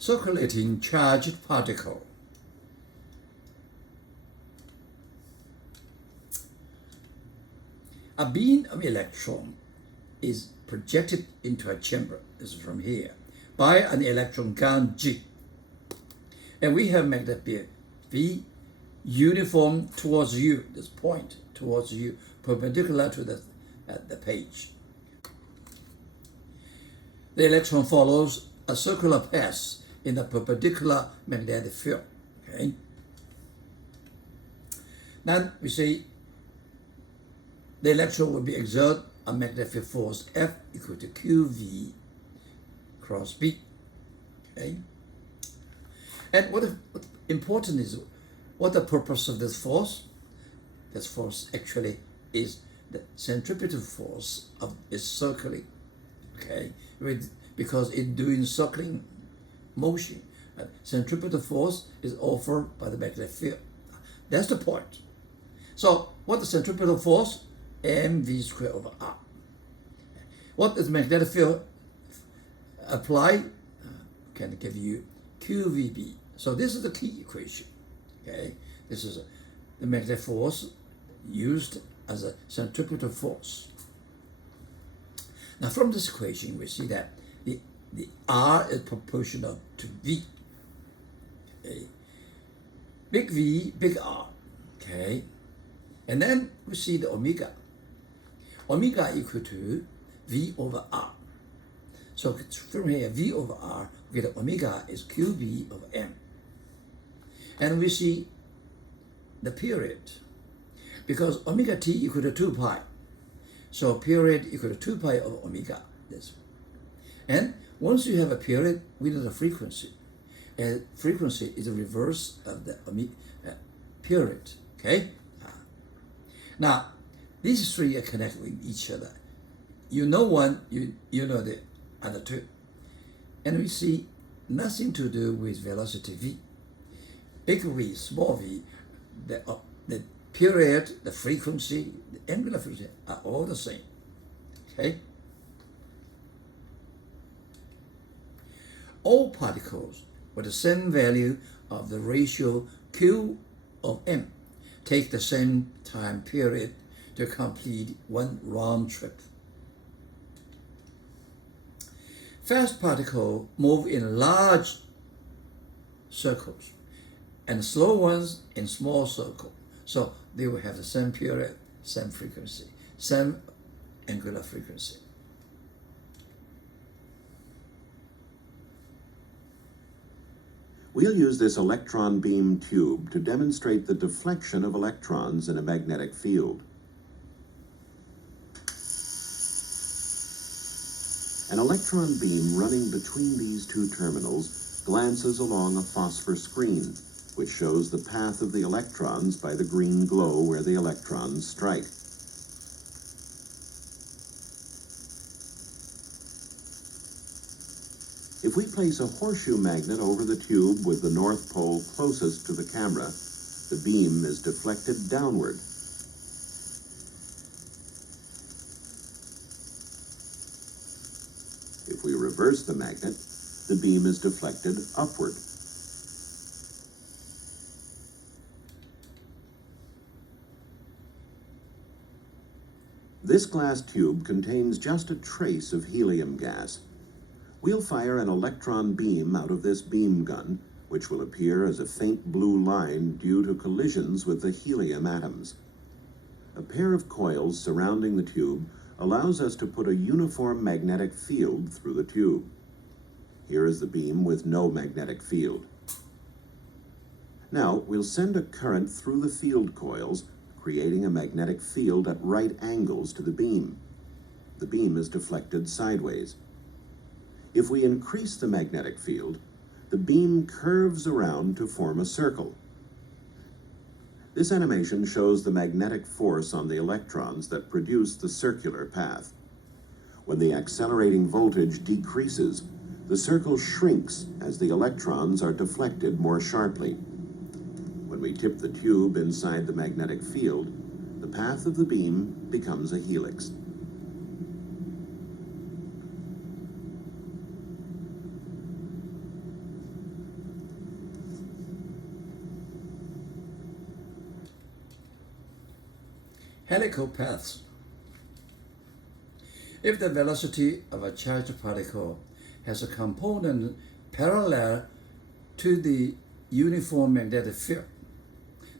circulating charged particle. A beam of electron is projected into a chamber, this is from here, by an electron gun G. And we have magnetic field V uniform towards you, this point towards you, perpendicular to the page. The electron follows a circular path in the perpendicular magnetic field. Okay. Then we say the electron will be exert a magnetic force F equal to QV cross B. Okay. And what important is what the purpose of this force? This force actually is the centripetal force of its circling. Okay, because it's doing circling motion. Centripetal force is offered by the magnetic field. That's the point. So what is centripetal force? mv squared over r. What does magnetic field apply? Can give you QVB. So this is the key equation. Okay, this is the magnetic force used as a centripetal force. Now from this equation we see that the R is proportional to V. Okay. Big V, big R. Okay. And then we see the omega. Omega equal to V over R. So from here, V over R, we get omega is QB over M. And we see the period. Because omega t equal to 2 pi. So period equal to 2 pi over omega. This. And once you have a period, we know the frequency. And frequency is the reverse of the period. Okay? Now, these three are connected with each other. You know one, you know the other two. And we see nothing to do with velocity v. Big V, small v, the period, the frequency, the angular frequency are all the same. Okay? All particles with the same value of the ratio Q of M take the same time period to complete one round trip. Fast particles move in large circles and slow ones in small circles. So they will have the same period, same frequency, same angular frequency. We'll use this electron beam tube to demonstrate the deflection of electrons in a magnetic field. An electron beam running between these two terminals glances along a phosphor screen, which shows the path of the electrons by the green glow where the electrons strike. If we place a horseshoe magnet over the tube with the north pole closest to the camera, the beam is deflected downward. If we reverse the magnet, the beam is deflected upward. This glass tube contains just a trace of helium gas. We'll fire an electron beam out of this beam gun, which will appear as a faint blue line due to collisions with the helium atoms. A pair of coils surrounding the tube allows us to put a uniform magnetic field through the tube. Here is the beam with no magnetic field. Now, we'll send a current through the field coils, creating a magnetic field at right angles to the beam. The beam is deflected sideways. If we increase the magnetic field, the beam curves around to form a circle. This animation shows the magnetic force on the electrons that produce the circular path. When the accelerating voltage decreases, the circle shrinks as the electrons are deflected more sharply. When we tip the tube inside the magnetic field, the path of the beam becomes a helix. helical paths. If the velocity of a charged particle has a component parallel to the uniform magnetic field,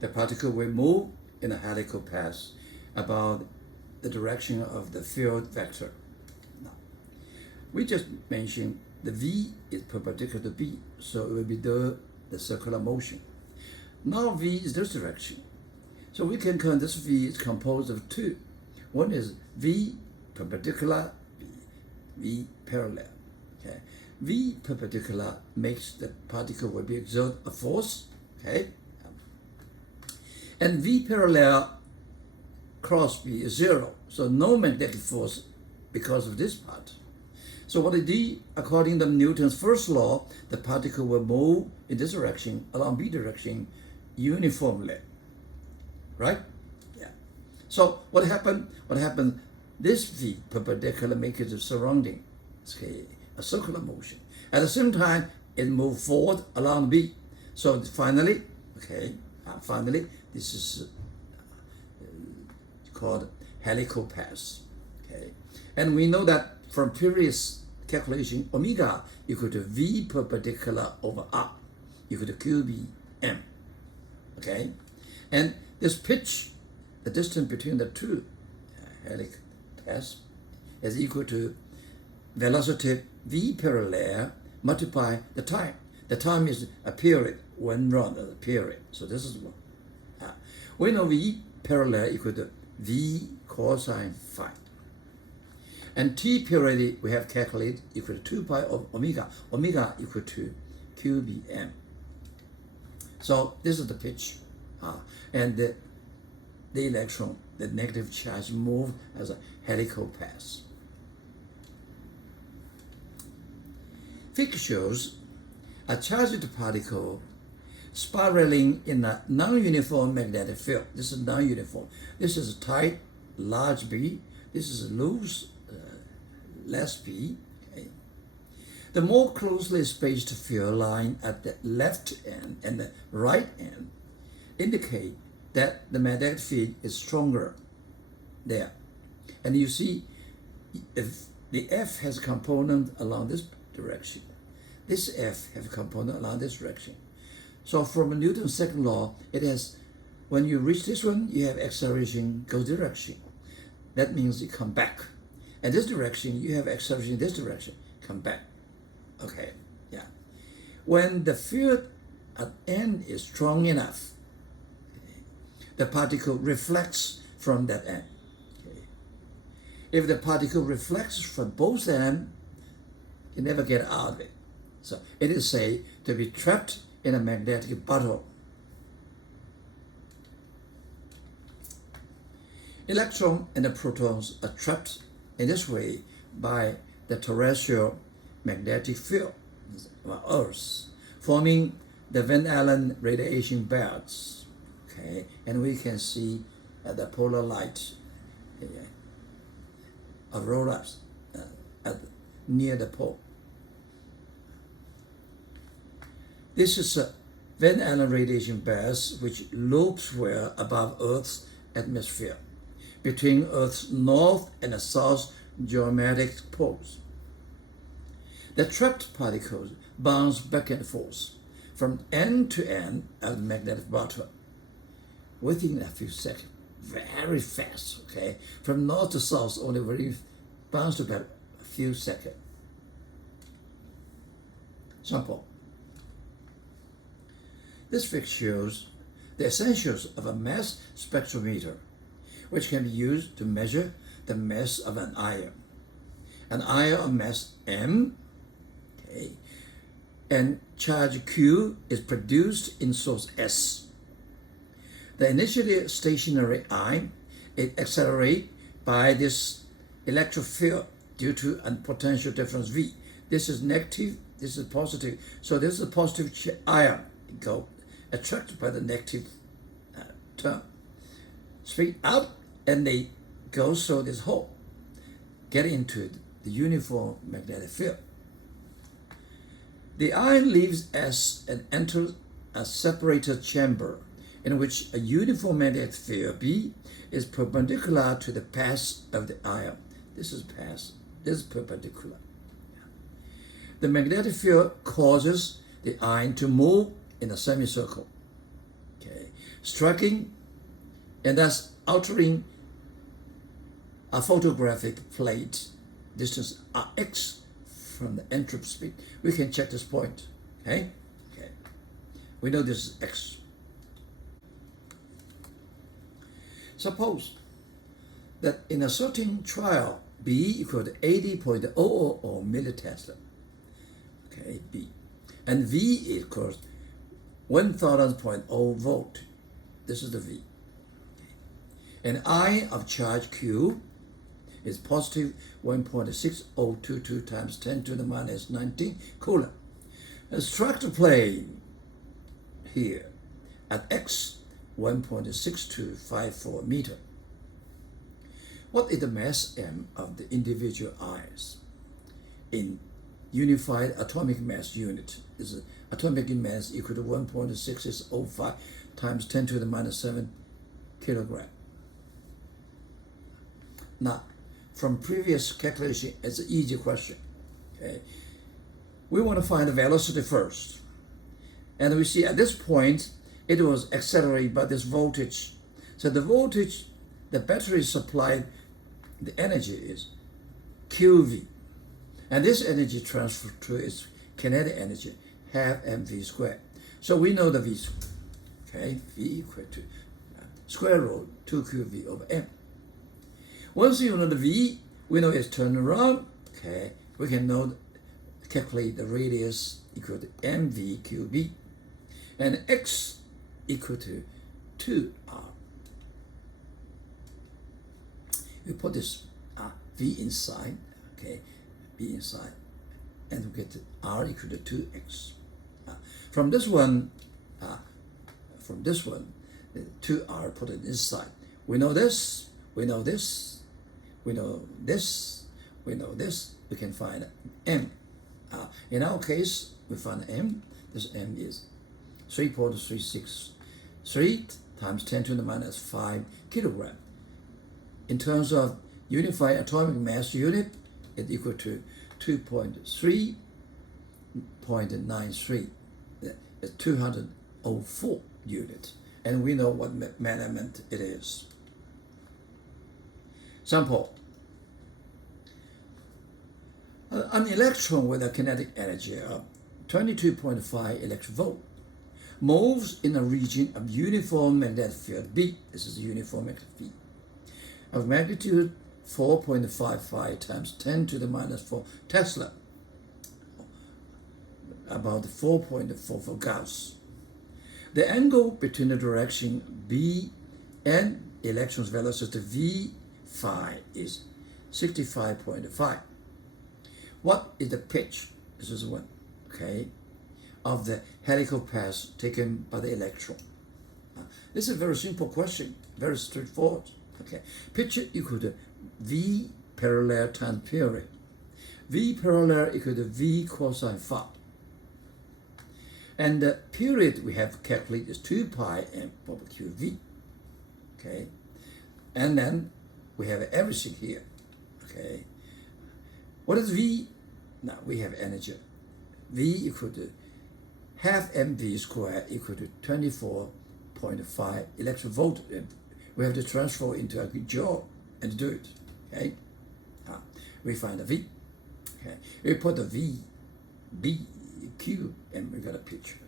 the particle will move in a helical path about the direction of the field vector. Now, we just mentioned the V is perpendicular to B, so it will be the circular motion. Now V is this direction. So we can count this V is composed of two. One is V perpendicular, V parallel. Okay. V perpendicular makes the particle will be exert a force. Okay. And V parallel cross B is zero. So no magnetic force because of this part. So what it did, according to Newton's first law, the particle will move in this direction, along B direction, uniformly. Right? Yeah. So what happened? This V perpendicular makes it a surrounding, okay, a circular motion. At the same time, it moves forward along B. So finally, this is called helical path. Okay, and we know that from previous calculation, omega equal to V perpendicular over R equal to QBM. Okay, and this pitch, the distance between the two helical paths, is equal to velocity V parallel multiply the time. The time is a period, one round of the period. So this is one. We know V parallel equal to V cosine phi. And T period we have calculated equal to 2 pi of omega. Omega equal to QBM. So this is the pitch. And the electron, the negative charge, move as a helical path. Figure shows a charged particle spiraling in a non-uniform magnetic field. This is non-uniform. This is tight, large B. This is loose, less B. Okay. The more closely spaced field line at the left end and the right end indicate that the magnetic field is stronger there. And you see, if the F has a component along this direction, this F has a component along this direction. So from Newton's second law, it has, when you reach this one, you have acceleration goes direction. That means you come back. And this direction, you have acceleration in this direction, come back. Okay, yeah. When the field at end is strong enough, the particle reflects from that end. Okay. If the particle reflects from both ends, you never get out of it. So it is said to be trapped in a magnetic bottle. Electrons and the protons are trapped in this way by the terrestrial magnetic field of Earth, forming the Van Allen radiation belts. Okay, and we can see the polar light auroras near the pole. This is a Van Allen radiation belts which loops were above Earth's atmosphere, between Earth's north and the south geometric poles. The trapped particles bounce back and forth from end to end of the magnetic bottle within a few seconds, very fast, okay? From north to south, only very bounce back a few seconds. Sample. This figure shows the essentials of a mass spectrometer, which can be used to measure the mass of an ion. An ion of mass M, okay, and charge Q is produced in source S. The initially stationary ion is accelerated by this electric field due to a potential difference V. This is negative, this is positive. So this is a positive ion. Go attracted by the negative term. Straight out, and they go through this hole, get into the uniform magnetic field. The ion leaves S and enters a separator chamber in which a uniform magnetic field B is perpendicular to the path of the ion. This is path, this is perpendicular. The magnetic field causes the ion to move in a semicircle, okay, striking and thus altering a photographic plate distance Rx from the entropy speed. We can check this point, okay? Okay. We know this is X. Suppose that in a certain trial, B equal to 80.000 millitesla, okay, B, and V equals 1000.0 volt. This is the V. And I of charge Q is positive 1.6022 times 10 to the minus 19 coulomb. A structure plane here at X 1.6254 meter. What is the mass M of the individual ions in unified atomic mass unit? Is atomic mass equal to 1.6605 times 10 to the minus 7 kilogram. Now, from previous calculation, it's an easy question. Okay, we want to find the velocity first, and we see at this point it was accelerated by this voltage. So the voltage, the battery supplied, the energy is QV, and this energy transferred to its kinetic energy, half mv squared. So we know the V, okay, V equal to square root 2QV over m. Once you know the V, we know it's turned around, okay, we can calculate the radius equal to mv QB, and x equal to 2r. We put this V inside, okay, V inside, and we get r equal to 2x. From this one, 2r put it inside. We know this, we know this, we know this, we know this. We can find m. In our case, we find m. This m is 3.363 times 10 to the minus 5 kilogram. In terms of unified atomic mass unit, it's equal to 2.3.93. It's 204 units. And we know what measurement it is. Sample. An electron with a kinetic energy of 22.5 electron volt moves in a region of uniform magnetic field B. This is a uniform magnetic field of magnitude 4.55 times 10 to the minus 4 Tesla, about 4.4 for Gauss. The angle between the direction B and electron's velocity V phi is 65.5. What is the pitch? This is one, okay, of the helical path taken by the electron. This is a very simple question, very straightforward. Okay, pitch equal to V parallel times period. V parallel equal to V cosine phi. And the period we have calculated is 2 pi m over QV. Okay, and then we have everything here. Okay, what is V? Now we have energy. V equal to half mv squared equal to 24.5 electron volt. We have to transfer into a joule and do it. Okay, we find the V. Okay, we put the V, B, Q, and we got a picture.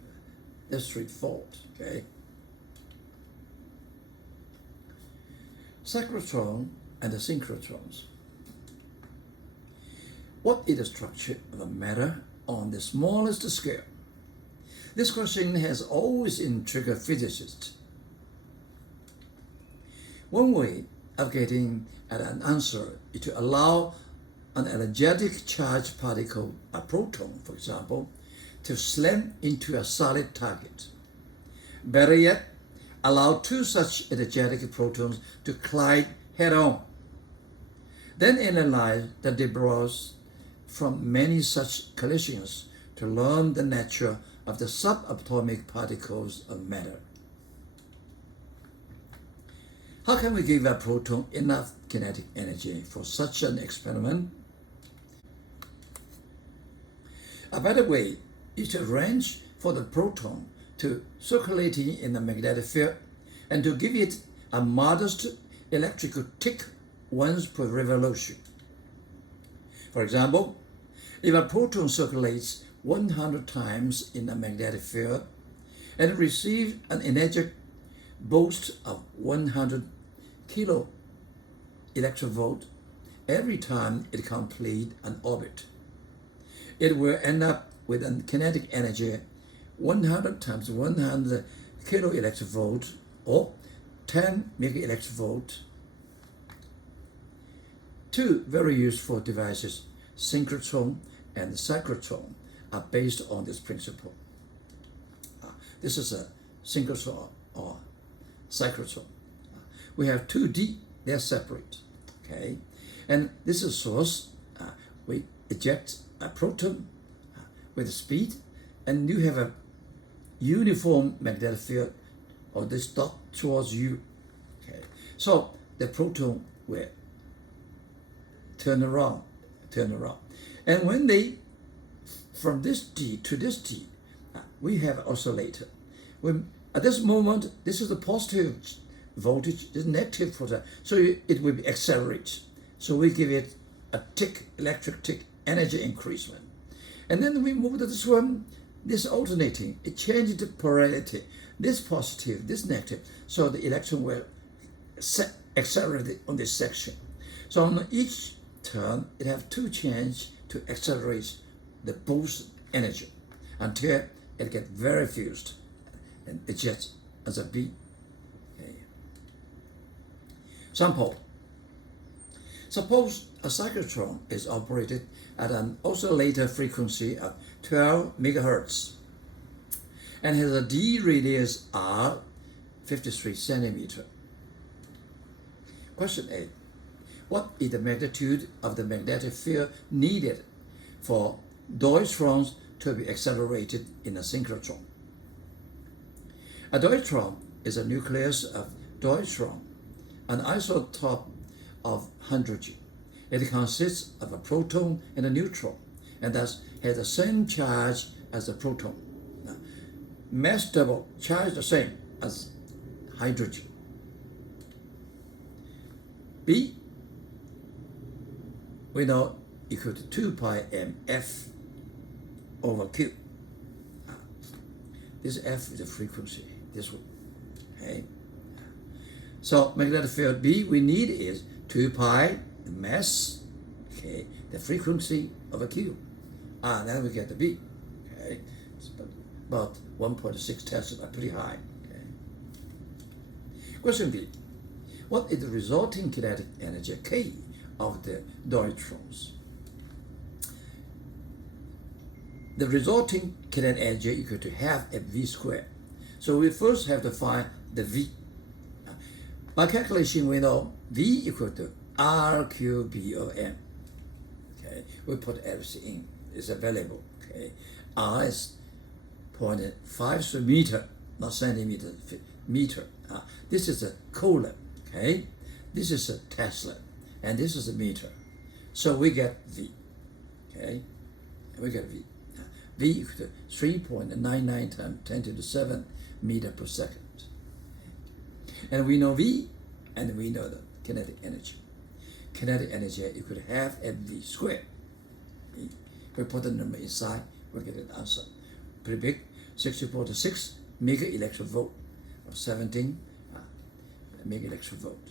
That's straightforward. Okay. Cyclotron and the synchrotrons. What is the structure of a matter on the smallest scale? This question has always intrigued physicists. One way of getting at an answer is to allow an energetic charged particle, a proton, for example, to slam into a solid target. Better yet, allow two such energetic protons to collide head-on. Then analyze the debris from many such collisions to learn the nature of the subatomic particles of matter. How can we give a proton enough kinetic energy for such an experiment? A better way is to arrange for the proton to circulating in the magnetic field and to give it a modest electrical tick once per revolution. For example, if a proton circulates 100 times in the magnetic field and receives an energetic boost of 100 kilo electron-volt every time it completes an orbit, it will end up with a kinetic energy 100 times 100 kilo electron-volt or 10 mega electron-volt. Two very useful devices, synchrotron and cyclotron, are based on this principle. This is a synchrotron or cyclotron. We have 2D, they're separate, okay? And this is source. We eject a proton with speed, and you have a uniform magnetic field of this dot towards you. Okay, so the proton will turn around, and when they from this D to this D, we have an oscillator. When at this moment, this is the positive voltage, this is negative voltage, so it will be accelerate. So we give it a tick, electric tick, energy increasement. And then we move to this one, this alternating, it changes the polarity, this positive, this negative, so the electron will accelerate on this section. So on each turn, it has two changes to accelerate the boost energy until it gets very fused and ejects as a beam. Okay. Sample. Suppose a cyclotron is operated at an oscillator frequency of 12 megahertz and has a D radius R 53 centimeter. Question A. What is the magnitude of the magnetic field needed for deuterons to be accelerated in a synchrotron? A deuteron is a nucleus of deuteron, an isotope of hydrogen. It consists of a proton and a neutron, and thus has the same charge as a proton. Now, mass double, charge the same as hydrogen. B, we know equal to 2 pi mf over q. This f is the frequency, this one, okay? So magnetic field B we need is 2 pi, the mass, okay, the frequency of a q. Then we get the B, okay? It's about 1.6 Tesla, pretty high, okay? Question B, what is the resulting kinetic energy, K, of the deuterons? The resulting kinetic energy equal to half mv squared. So we first have to find the V. By calculation, we know V equal to RQB of M. Okay, we put everything in. It's available. Okay, R is 0.5 meter, not centimeter, meter. This is a Coulomb. Okay, this is a Tesla, and this is a meter. So we get V. Okay, we get V. V equal to 3.99 times 10 to the 7 meter per second. And we know V, and we know the kinetic energy. Kinetic energy equal to half mv squared. We put the number inside, we get an answer. Pretty big, 64.6 mega electron volt, or 17 mega electron volt.